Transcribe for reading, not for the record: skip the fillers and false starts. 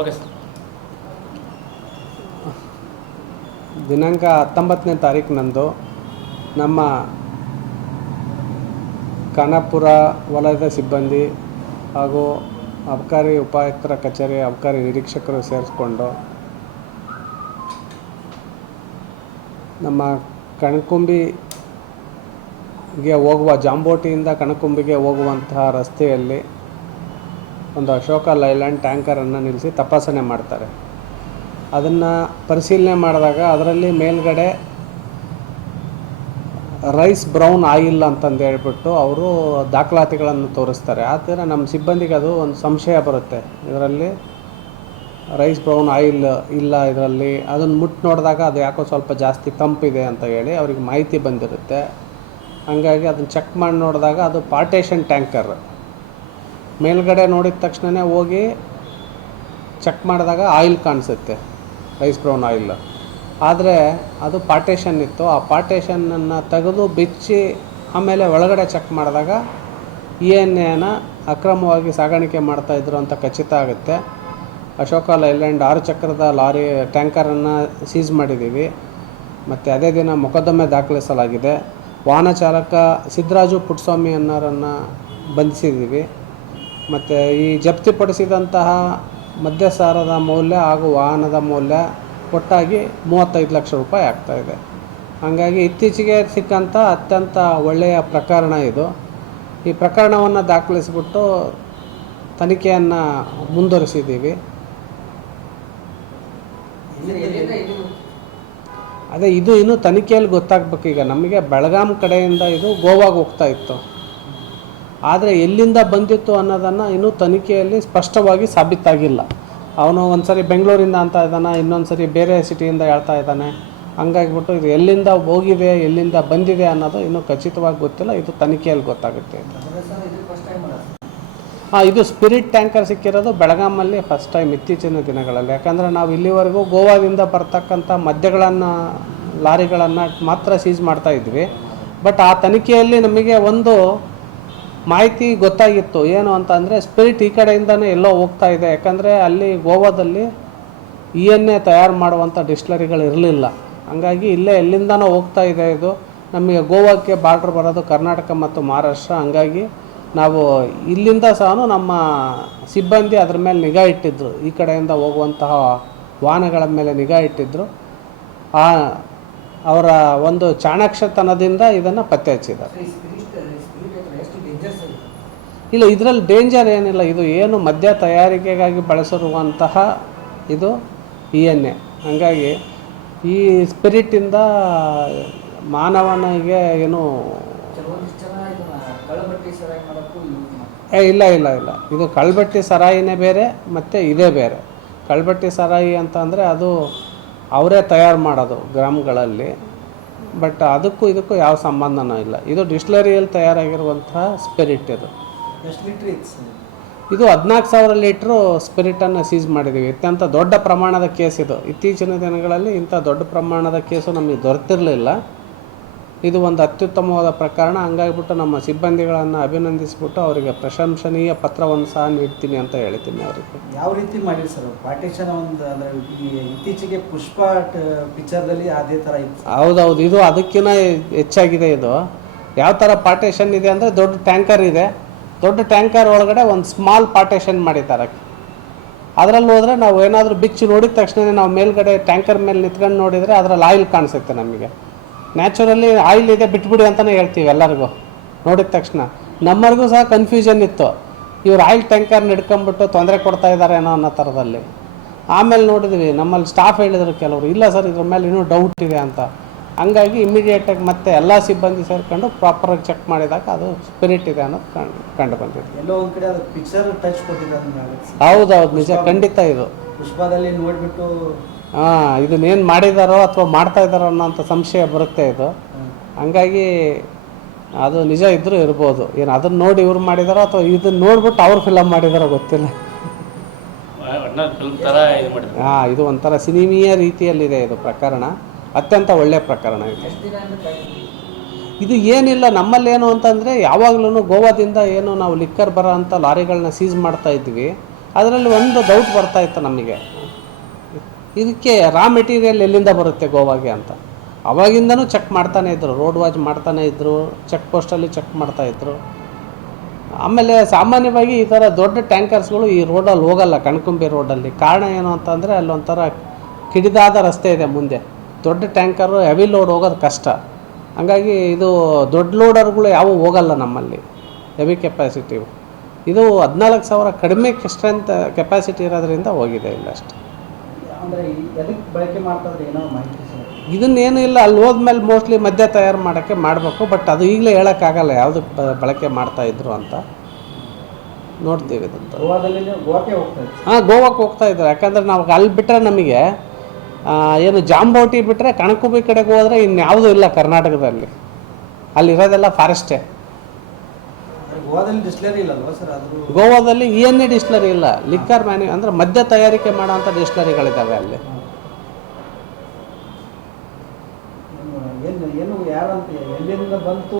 Okay sir. ದಿನಾಂಕ 19ನೇ ತಾರೀಕಿನಂದು ನಮ್ಮ ಖಾನಾಪುರ ವಲಯದ ಸಿಬ್ಬಂದಿ ಹಾಗೂ ಅಬಕಾರಿ ಉಪಾಯುಕ್ತರ ಕಚೇರಿ ಅಬಕಾರಿ ನಿರೀಕ್ಷಕರು ಸೇರಿಸ್ಕೊಂಡು ನಮ್ಮ ಕಣಕುಂಬಿಗೆ ಹೋಗುವ ಜಾಂಬೋಟಿಯಿಂದ ಕಣಕುಂಬಿಗೆ ಹೋಗುವಂತಹ ರಸ್ತೆಯಲ್ಲಿ ಒಂದು ಅಶೋಕ ಲೈಲ್ಯಾಂಡ್ ಟ್ಯಾಂಕರನ್ನು ನಿಲ್ಲಿಸಿ ತಪಾಸಣೆ ಮಾಡ್ತಾರೆ. ಅದನ್ನು ಪರಿಶೀಲನೆ ಮಾಡಿದಾಗ ಅದರಲ್ಲಿ ಮೇಲ್ಗಡೆ ರೈಸ್ ಬ್ರೌನ್ ಆಯಿಲ್ ಅಂತಂದು ಹೇಳ್ಬಿಟ್ಟು ಅವರು ದಾಖಲಾತಿಗಳನ್ನು ತೋರಿಸ್ತಾರೆ. ಆದರೆ ನಮ್ಮ ಸಿಬ್ಬಂದಿಗೆ ಅದು ಒಂದು ಸಂಶಯ ಬರುತ್ತೆ, ಇದರಲ್ಲಿ ರೈಸ್ ಬ್ರೌನ್ ಆಯಿಲ್ ಇಲ್ಲ ಇದರಲ್ಲಿ. ಅದನ್ನು ಮುಟ್ಟು ನೋಡಿದಾಗ ಅದು ಯಾಕೋ ಸ್ವಲ್ಪ ಜಾಸ್ತಿ ತಂಪಿದೆ ಅಂತ ಹೇಳಿ ಅವ್ರಿಗೆ ಮಾಹಿತಿ ಬಂದಿರುತ್ತೆ. ಹಾಗಾಗಿ ಅದನ್ನು ಚೆಕ್ ಮಾಡಿ ನೋಡಿದಾಗ ಅದು ಪಾರ್ಟೇಷನ್ ಟ್ಯಾಂಕರ್. ಮೇಲ್ಗಡೆ ನೋಡಿದ ತಕ್ಷಣ ಹೋಗಿ ಚೆಕ್ ಮಾಡಿದಾಗ ಆಯಿಲ್ ಕಾಣಿಸುತ್ತೆ, ರೈಸ್ ಬ್ರೌನ್ ಆಯಿಲ್. ಆದರೆ ಅದು ಪಾರ್ಟೇಷನ್ ಇತ್ತು. ಆ ಪಾರ್ಟೇಷನನ್ನು ತೆಗೆದು ಬಿಚ್ಚಿ ಆಮೇಲೆ ಒಳಗಡೆ ಚೆಕ್ ಮಾಡಿದಾಗ ENAನ ಅಕ್ರಮವಾಗಿ ಸಾಗಾಣಿಕೆ ಮಾಡ್ತಾಯಿದ್ರು ಅಂತ ಖಚಿತ ಆಗುತ್ತೆ. ಅಶೋಕ ಲೈಲ್ಯಾಂಡ್ 6 ಚಕ್ರದ ಲಾರಿ ಟ್ಯಾಂಕರನ್ನು ಸೀಸ್ ಮಾಡಿದ್ದೀವಿ. ಮತ್ತು ಅದೇ ದಿನ ಮೊಕದ್ದಮೆ ದಾಖಲಿಸಲಾಗಿದೆ. ವಾಹನ ಚಾಲಕ ಸಿದ್ದರಾಜು ಪುಟ್ಟಸ್ವಾಮಿ ಅನ್ನೋರನ್ನು ಬಂಧಿಸಿದ್ದೀವಿ. ಮತ್ತು ಈ ಜಪ್ತಿಪಡಿಸಿದಂತಹ ಮದ್ಯಸಾರದ ಮೌಲ್ಯ ಹಾಗೂ ವಾಹನದ ಮೌಲ್ಯ ಒಟ್ಟಾಗಿ 35 ಲಕ್ಷ ರೂಪಾಯಿ ಆಗ್ತಾಯಿದೆ. ಹಾಗಾಗಿ ಇತ್ತೀಚೆಗೆ ಸಿಕ್ಕಂಥ ಅತ್ಯಂತ ಒಳ್ಳೆಯ ಪ್ರಕರಣ ಇದು. ಈ ಪ್ರಕರಣವನ್ನು ದಾಖಲಿಸಿಬಿಟ್ಟು ತನಿಖೆಯನ್ನು ಮುಂದುವರಿಸಿದ್ದೀವಿ. ಅದೇ ಇದು ಇನ್ನೂ ತನಿಖೆಯಲ್ಲಿ ಗೊತ್ತಾಗಬೇಕು. ಈಗ ನಮಗೆ ಬೆಳಗಾಂ ಕಡೆಯಿಂದ ಇದು ಗೋವಾಗೆ ಹೋಗ್ತಾ ಇತ್ತು. ಆದರೆ ಎಲ್ಲಿಂದ ಬಂದಿತ್ತು ಅನ್ನೋದನ್ನು ಇನ್ನೂ ತನಿಖೆಯಲ್ಲಿ ಸ್ಪಷ್ಟವಾಗಿ ಸಾಬೀತಾಗಿಲ್ಲ. ಅವನು ಒಂದು ಸರಿ ಬೆಂಗಳೂರಿಂದ ಅಂತ ಇದ್ದಾನೆ, ಇನ್ನೊಂದು ಸರಿ ಬೇರೆ ಸಿಟಿಯಿಂದ ಹೇಳ್ತಾ ಇದ್ದಾನೆ. ಹಂಗಾಗಿಬಿಟ್ಟು ಇದು ಎಲ್ಲಿಂದ ಹೋಗಿದೆ ಎಲ್ಲಿಂದ ಬಂದಿದೆ ಅನ್ನೋದು ಇನ್ನೂ ಖಚಿತವಾಗಿ ಗೊತ್ತಿಲ್ಲ. ಇದು ತನಿಖೆಯಲ್ಲಿ ಗೊತ್ತಾಗುತ್ತೆ. ಇದು ಸ್ಪಿರಿಟ್ ಟ್ಯಾಂಕರ್ ಸಿಕ್ಕಿರೋದು ಬೆಳಗಾಮಲ್ಲಿ ಫಸ್ಟ್ ಟೈಮ್ ಇತ್ತೀಚಿನ ದಿನಗಳಲ್ಲಿ. ಯಾಕಂದರೆ ನಾವು ಇಲ್ಲಿವರೆಗೂ ಗೋವಾದಿಂದ ಬರ್ತಕ್ಕಂಥ ಮದ್ಯಗಳನ್ನು ಲಾರಿಗಳನ್ನು ಮಾತ್ರ ಸೀಸ್ ಮಾಡ್ತಾಯಿದ್ವಿ. ಬಟ್ ಆ ತನಿಖೆಯಲ್ಲಿ ನಮಗೆ ಒಂದು ಮಾಹಿತಿ ಗೊತ್ತಾಗಿತ್ತು. ಏನು ಅಂತಂದರೆ ಸ್ಪಿರಿಟ್ ಈ ಕಡೆಯಿಂದನೇ ಎಲ್ಲೋ ಹೋಗ್ತಾ ಇದೆ. ಯಾಕಂದರೆ ಅಲ್ಲಿ ಗೋವಾದಲ್ಲಿ ENA ತಯಾರು ಮಾಡುವಂಥ ಡಿಸ್ಟಿಲರಿಗಳು ಇರಲಿಲ್ಲ. ಹಂಗಾಗಿ ಇಲ್ಲೇ ಎಲ್ಲಿಂದನೋ ಹೋಗ್ತಾ ಇದೆ ಇದು. ನಮಗೆ ಗೋವಾಕ್ಕೆ ಬಾರ್ಡ್ರ್ ಬರೋದು ಕರ್ನಾಟಕ ಮತ್ತು ಮಹಾರಾಷ್ಟ್ರ. ಹಂಗಾಗಿ ನಾವು ಇಲ್ಲಿಂದ ಸಹ ನಮ್ಮ ಸಿಬ್ಬಂದಿ ಅದ್ರ ಮೇಲೆ ನಿಗಾ ಇಟ್ಟಿದ್ದರು. ಈ ಕಡೆಯಿಂದ ಹೋಗುವಂತಹ ವಾಹನಗಳ ಮೇಲೆ ನಿಗಾ ಇಟ್ಟಿದ್ದರು. ಅವರ ಒಂದು ಚಾಣಾಕ್ಷತನದಿಂದ ಇದನ್ನು ಪತ್ತೆ ಹಚ್ಚಿದ್ದಾರೆ. ಇಲ್ಲ, ಇದರಲ್ಲಿ ಡೇಂಜರ್ ಏನಿಲ್ಲ. ಇದು ಏನು ಮದ್ಯ ತಯಾರಿಕೆಗಾಗಿ ಬಳಸಿರುವಂತಹ ಇದು ENA. ಹಾಗಾಗಿ ಈ ಸ್ಪಿರಿಟಿಂದ ಮಾನವನಿಗೆ ಏನು ಇಲ್ಲ ಇಲ್ಲ ಇಲ್ಲ ಇದು ಕಳ್ಬಟ್ಟಿ ಸರಾಯಿನೇ ಬೇರೆ ಮತ್ತು ಇದೇ ಬೇರೆ. ಕಳ್ಬಟ್ಟಿ ಸರಾಯಿ ಅಂತ ಅಂದರೆ ಅದು ಅವರೇ ತಯಾರು ಮಾಡೋದು ಗ್ರಾಮಗಳಲ್ಲಿ. ಬಟ್ ಅದಕ್ಕೂ ಇದಕ್ಕೂ ಯಾವ ಸಂಬಂಧನೂ ಇಲ್ಲ. ಇದು ಡಿಸ್ಟಿಲರಿಯಲ್ಲಿ ತಯಾರಾಗಿರುವಂತಹ ಸ್ಪಿರಿಟ್. ಇದು 14,000 ಲೀಟ್ರು ಸ್ಪಿರಿಟನ್ನು ಸೀಸ್ ಮಾಡಿದ್ದೀವಿ. ಅತ್ಯಂತ ದೊಡ್ಡ ಪ್ರಮಾಣದ ಕೇಸ್ ಇದು. ಇತ್ತೀಚಿನ ದಿನಗಳಲ್ಲಿ ಇಂಥ ದೊಡ್ಡ ಪ್ರಮಾಣದ ಕೇಸು ನಮಗೆ ದೊರೆತಿರಲಿಲ್ಲ. ಇದು ಒಂದು ಅತ್ಯುತ್ತಮವಾದ ಪ್ರಕರಣ. ಹಂಗಾಗಿಬಿಟ್ಟು ನಮ್ಮ ಸಿಬ್ಬಂದಿಗಳನ್ನು ಅಭಿನಂದಿಸಿಬಿಟ್ಟು ಅವರಿಗೆ ಪ್ರಶಂಸನೀಯ ಪತ್ರವನ್ನು ಸಹ ನೀಡ್ತೀನಿ ಅಂತ ಹೇಳ್ತೀನಿ ಅವರಿಗೆ. ಯಾವ ರೀತಿ ಮಾಡಿರಿ ಸರ್ ಪಾರ್ಟಿಷನ್? ಒಂದು ಅಂದರೆ ಇತ್ತೀಚೆಗೆ ಪುಷ್ಪ ಪಿಕ್ಚರ್ದಲ್ಲಿ ಅದೇ ಥರ ಇತ್ತು. ಹೌದೌದು, ಇದು ಅದಕ್ಕಿಂತ ಹೆಚ್ಚಾಗಿದೆ. ಇದು ಯಾವ ಥರ ಪಾರ್ಟಿಷನ್ ಇದೆ ಅಂದರೆ ದೊಡ್ಡ ಟ್ಯಾಂಕರ್ ಇದೆ. ದೊಡ್ಡ ಟ್ಯಾಂಕರ್ ಒಳಗಡೆ ಒಂದು ಸ್ಮಾಲ್ ಪಾರ್ಟೇಷನ್ ಮಾಡಿದ್ದಾರೆ. ಅದರಲ್ಲಿ ಹೋದರೆ ನಾವು ಏನಾದರೂ ಬಿಚ್ಚಿ ನೋಡಿದ ತಕ್ಷಣ ನಾವು ಮೇಲ್ಗಡೆ ಟ್ಯಾಂಕರ್ ಮೇಲೆ ನಿಂತ್ಕೊಂಡು ನೋಡಿದರೆ ಅದರಲ್ಲಿ ಆಯಿಲ್ ಕಾಣಿಸುತ್ತೆ. ನಮಗೆ ನ್ಯಾಚುರಲಿ ಆಯಿಲ್ ಇದೆ ಬಿಟ್ಬಿಡಿ ಅಂತಲೇ ಹೇಳ್ತೀವಿ ಎಲ್ಲರಿಗೂ ನೋಡಿದ ತಕ್ಷಣ. ನಮ್ಮರಿಗೂ ಸಹ ಕನ್ಫ್ಯೂಷನ್ ಇತ್ತು, ಇವ್ರು ಆಯಿಲ್ ಟ್ಯಾಂಕರ್ನ ಹಿಡ್ಕೊಂಬಿಟ್ಟು ತೊಂದರೆ ಕೊಡ್ತಾ ಇದ್ದಾರೇನೋ ಅನ್ನೋ ಥರದಲ್ಲಿ. ಆಮೇಲೆ ನೋಡಿದ್ವಿ, ನಮ್ಮಲ್ಲಿ ಸ್ಟಾಫ್ ಹೇಳಿದ್ರು ಕೆಲವರು, ಇಲ್ಲ ಸರ್ ಇದ್ರ ಮೇಲೆ ಇನ್ನೂ ಡೌಟ್ ಇದೆ ಅಂತ. ಹಂಗಾಗಿ ಇಮಿಡಿಯೇಟಾಗಿ ಮತ್ತೆ ಎಲ್ಲ ಸಿಬ್ಬಂದಿ ಸೇರಿಕೊಂಡು ಪ್ರಾಪರಾಗಿ ಚೆಕ್ ಮಾಡಿದಾಗ ಅದು ಸ್ಪಿರಿಟ್ ಇದೆ ಅನ್ನೋದು ಕಂಡು ಬಂದಿದೆ. ಎಲ್ಲೋ ಒಂದು ಕಡೆ ಅದು ಪಿಕ್ಚರ್ ಟಚ್ ಕೊಟ್ಟಿದ್ದಾರೆ. ಹೌದೌದು, ನಿಜ, ಖಂಡಿತ. ಇದು ಪುಷ್ಪದಲ್ಲಿ ನೋಡಿಬಿಟ್ಟು ಇದನ್ನೇನು ಮಾಡಿದಾರೋ ಅಥವಾ ಮಾಡ್ತಾ ಇದ್ದಾರೋ ಅನ್ನೋಂಥ ಸಂಶಯ ಬರುತ್ತೆ ಇದು. ಹಂಗಾಗಿ ಅದು ನಿಜ ಇದ್ದರೂ ಇರ್ಬೋದು. ಏನು ಅದನ್ನು ನೋಡಿ ಇವ್ರು ಮಾಡಿದಾರೋ ಅಥವಾ ಇದನ್ನು ನೋಡ್ಬಿಟ್ಟು ಅವ್ರು ಫಿಲಮ್ ಮಾಡಿದಾರೋ ಗೊತ್ತಿಲ್ಲ. ಇದು ಒಂಥರ ಸಿನಿಮೀಯ ರೀತಿಯಲ್ಲಿದೆ ಇದು ಪ್ರಕರಣ. ಅತ್ಯಂತ ಒಳ್ಳೆಯ ಪ್ರಕರಣ ಇದು. ಇದು ಏನಿಲ್ಲ, ನಮ್ಮಲ್ಲೇನು ಅಂತಂದರೆ ಯಾವಾಗಲೂ ಗೋವಾದಿಂದ ಏನು ನಾವು ಲಿಕ್ಕರ್ ಬರೋ ಅಂಥ ಲಾರಿಗಳನ್ನ ಸೀಸ್ ಮಾಡ್ತಾ ಇದ್ವಿ. ಅದರಲ್ಲಿ ಒಂದು ಡೌಟ್ ಬರ್ತಾ ಇತ್ತು ನಮಗೆ, ಇದಕ್ಕೆ ರಾ ಮೆಟೀರಿಯಲ್ ಎಲ್ಲಿಂದ ಬರುತ್ತೆ ಗೋವಾಗೆ ಅಂತ. ಅವಾಗಿಂದನೂ ಚೆಕ್ ಮಾಡ್ತಾನೆ ಇದ್ದರು, ರೋಡ್ ವಾಚ್ ಮಾಡ್ತಾನೆ ಇದ್ದರು, ಚೆಕ್ ಪೋಸ್ಟಲ್ಲಿ ಚೆಕ್ ಮಾಡ್ತಾಯಿದ್ರು. ಆಮೇಲೆ ಸಾಮಾನ್ಯವಾಗಿ ಈ ಥರ ದೊಡ್ಡ ಟ್ಯಾಂಕರ್ಸ್ಗಳು ಈ ರೋಡಲ್ಲಿ ಹೋಗಲ್ಲ, ಕಣ್ಕುಂಬಿ ರೋಡಲ್ಲಿ. ಕಾರಣ ಏನು ಅಂತಂದರೆ ಅಲ್ಲೊಂಥರ ಕಿಡಿದಾದ ರಸ್ತೆ ಇದೆ ಮುಂದೆ, ದೊಡ್ಡ ಟ್ಯಾಂಕರು ಹೆವಿ ಲೋಡ್ ಹೋಗೋದು ಕಷ್ಟ. ಹಂಗಾಗಿ ಇದು ದೊಡ್ಡ ಲೋಡರ್ಗಳು ಯಾವುವು ಹೋಗಲ್ಲ ನಮ್ಮಲ್ಲಿ, ಹೆವಿ ಕೆಪಾಸಿಟಿವು. ಇದು 14,000 ಕಡಿಮೆ ಸ್ಟ್ರೆಂತ್ ಕೆಪಾಸಿಟಿ ಇರೋದ್ರಿಂದ ಹೋಗಿದೆ ಇಲ್ಲ ಅಷ್ಟೆ. ಅಂದರೆ ಎದಕ್ಕೆ ಬಳಕೆ ಮಾಡ್ತಾಯಿದ್ರೆ ಏನೋ ಮಾಹಿತಿ ಸರ್? ಇದನ್ನೇನು ಇಲ್ಲ, ಅಲ್ಲಿ ಹೋದ್ಮೇಲೆ ಮೋಸ್ಟ್ಲಿ ಮದ್ಯ ತಯಾರು ಮಾಡೋಕ್ಕೆ ಮಾಡಬೇಕು. ಬಟ್ ಅದು ಈಗಲೇ ಹೇಳೋಕ್ಕಾಗಲ್ಲ ಯಾವುದಕ್ಕೆ ಬಳಕೆ ಮಾಡ್ತಾಯಿದ್ರು ಅಂತ. ನೋಡ್ತೀವಿ ಇದಂತ. ಗೋವಾದಲ್ಲಿ ಗೋವಾಕ್ಕೆ ಹೋಗ್ತಾ ಇತ್ತು. ಹಾಂ, ಗೋವಾಕ್ಕೆ ಹೋಗ್ತಾ ಇದ್ರು. ಯಾಕಂದರೆ ನಾವು ಅಲ್ಲಿ ಬಿಟ್ಟರೆ ನಮಗೆ ಏನು ಜಾಂಬೋಟಿ ಬಿಟ್ಟರೆ ಕಣಕುಬಿ ಕಡೆಗೆ ಹೋದರೆ ಇನ್ಯಾವುದೂ ಇಲ್ಲ ಕರ್ನಾಟಕದಲ್ಲಿ. ಅಲ್ಲಿರೋದೆಲ್ಲ ಫಾರೆಸ್ಟೇ. ಗೋವಾದಲ್ಲಿ ಡಿಸ್ಟಿಲರಿ ಇಲ್ಲಲ್ವಾ ಸರ್? ಅದು ಗೋವಾದಲ್ಲಿ ENA ಡಿಸ್ಟಿಲರಿ ಇಲ್ಲ, ಲಿಕ್ಕರ್ ಅಂದರೆ ಮದ್ಯ ತಯಾರಿಕೆ ಮಾಡೋವಂಥ ಡಿಸ್ಟಿಲರಿಗಳಿದ್ದಾವೆ ಅಲ್ಲಿ. ಏನು ಯಾರಂತ ಎಲ್ಲಿಂದ ಬಂತು